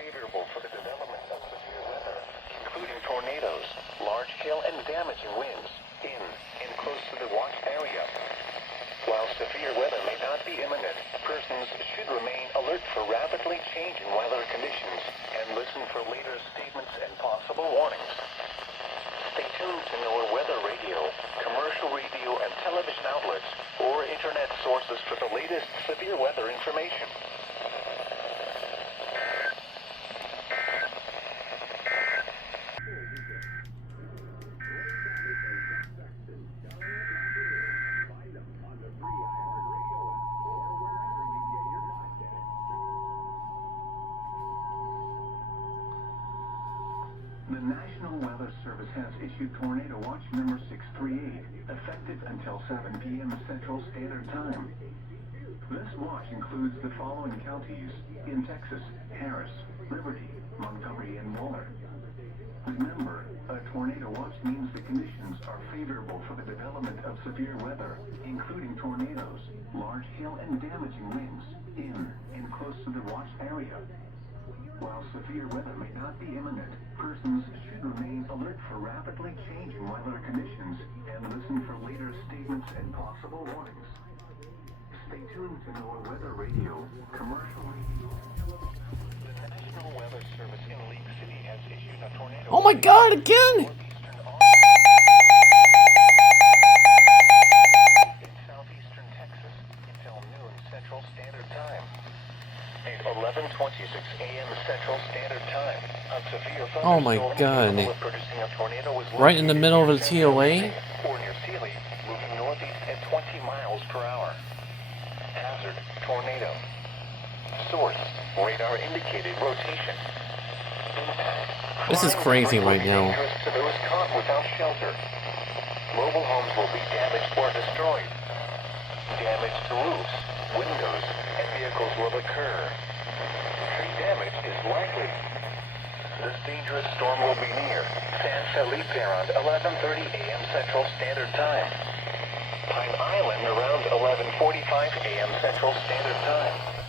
favorable for the development of severe weather, including tornadoes, large hail, and damaging winds in and close to the watch area. While severe weather may not be imminent, persons should remain alert for rapidly changing weather conditions and listen for later statements and possible warnings. Stay tuned to NOAA weather radio, commercial radio and television outlets, or internet sources for the latest severe weather information. The National Weather Service has issued Tornado Watch number 638, effective until 7 p.m. Central Standard Time. This watch includes the following counties in Texas: Harris, Liberty, Montgomery, and Waller. Remember, a tornado watch means the conditions are favorable for the development of severe weather, including tornadoes, large hail, and damaging winds in and close to the watch area. While severe weather may not be imminent, persons should remain alert for rapidly changing weather conditions and listen for later statements and possible warnings. Stay tuned to NOAA Weather Radio, commercial radio. The National Weather Service in League City has issued a tornado. Oh my God, again! In southeastern Texas until noon Central Standard Time. At 11:26 a.m. Central Standard Time, a severe Oh my God. capable of producing a tornado was Right in the located middle of near the Central TOA? Bay or near Sealy, moving northeast at 20 miles per hour. Hazard: tornado. Source: radar indicated rotation. Impact: This is crazy right now. dangerous to those caught without shelter. Mobile homes will be damaged or destroyed. Damage to roofs, windows, and vehicles will occur. Tree damage is likely. This dangerous storm will be near San Felipe around 11:30 a.m. Central Standard Time. Pine Island around 11:45 a.m. Central Standard Time.